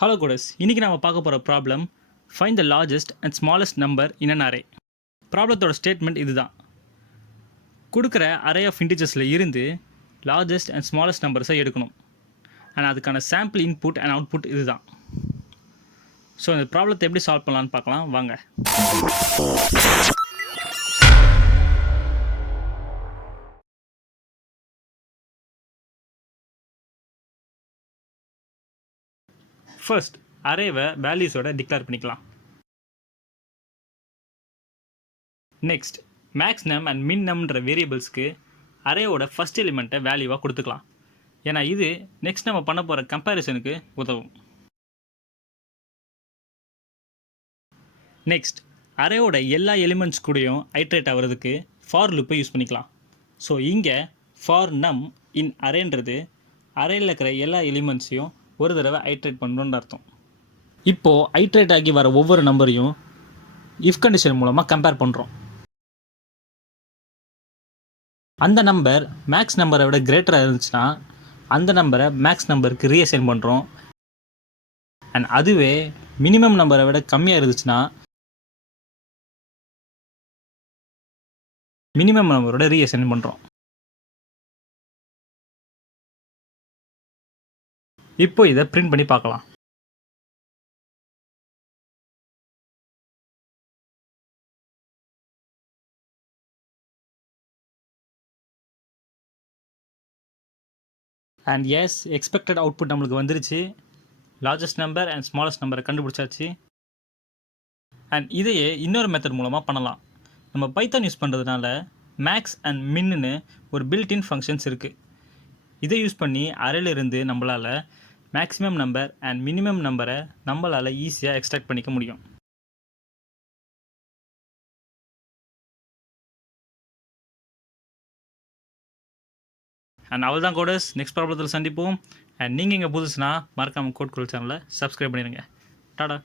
Hello codes, இன்றைக்கி நம்ம பார்க்க போகிற problem find the largest and smallest number in an array. ப்ராப்ளத்தோட ஸ்டேட்மெண்ட் இதுதான். கொடுக்குற அரே ஆஃப் இன்டிஜர்ஸில் இருந்து லார்ஜஸ்ட் அண்ட் ஸ்மாலஸ்ட் நம்பர்ஸை எடுக்கணும். அண்ட் அதுக்கான சாம்பிள் இன்புட் அண்ட் அவுட்புட் இதுதான். ஸோ இந்த ப்ராப்ளத்தை எப்படி சால்வ் பண்ணலான்னு பார்க்கலாம் வாங்க. ஃபர்ஸ்ட் அரேவை வேல்யூஸோட டிக்ளேர் பண்ணிக்கலாம். நெக்ஸ்ட் மேக்ஸ் நம் அண்ட் மின் நம்ன்ற வேரியபிள்ஸ்க்கு அரேவோட ஃபர்ஸ்ட் எலிமெண்ட்டை வேல்யூவாக கொடுத்துக்கலாம். ஏன்னா இது நெக்ஸ்ட் நம்ம பண்ண போகிற கம்பேரிசனுக்கு உதவும். நெக்ஸ்ட் அரேவோட எல்லா எலிமெண்ட்ஸ் கூடயும் ஐட்ரேட் ஆகிறதுக்கு ஃபார் லூப்பை யூஸ் பண்ணிக்கலாம். ஸோ இங்கே ஃபார் நம் இன் அரேன்றது அரேயில் இருக்கிற எல்லா எலிமெண்ட்ஸையும் ஒரு தடவை ஐட்ரேட் பண்ணணுன்னு அர்த்தம். இப்போது ஐட்ரேட் ஆகி வர ஒவ்வொரு நம்பரையும் இஃப் கண்டிஷன் மூலமாக கம்பேர் பண்ணுறோம். அந்த நம்பர் மேக்ஸ் நம்பரை விட கிரேட்டராக இருந்துச்சுன்னா அந்த நம்பரை மேக்ஸ் நம்பருக்கு ரீஅசைன் பண்ணுறோம். அண்ட் அதுவே மினிமம் நம்பரை விட கம்மியாக இருந்துச்சுன்னா மினிமம் நம்பரோட ரீஅசைன் பண்ணுறோம். இப்போ இதை பிரிண்ட் பண்ணி பார்க்கலாம். அண்ட் எஸ், எக்ஸ்பெக்டட் அவுட்புட் நம்மளுக்கு வந்துருச்சு. லார்ஜஸ்ட் நம்பர் அண்ட் ஸ்மாலஸ்ட் நம்பரை கண்டுபிடிச்சாச்சு. அண்ட் இதையே இன்னொரு மெத்தட் மூலமாக பண்ணலாம். நம்ம பைத்தான் யூஸ் பண்ணுறதுனால மேக்ஸ் அண்ட் மின்னு ஒரு பில்ட்இன் ஃபங்க்ஷன்ஸ் இருக்குது. இதை யூஸ் பண்ணி அரேலிருந்து நம்மளால் மேக்ஸிமம் நம்பர் அண்ட் மினிமம் நம்பரை நம்மளால் ஈஸியாக எக்ஸ்ட்ராக்ட் பண்ணிக்க முடியும். அண்ட் அவ்வளோதான் கோடஸ், நெக்ஸ்ட் ப்ராப்ளத்தில் சந்திப்போம். அண்ட் நீங்கள் இங்கே புதுசுனா மறக்காமல் கோட் குரல் சேனலை சப்ஸ்கிரைப் பண்ணிடுங்க. டாடா.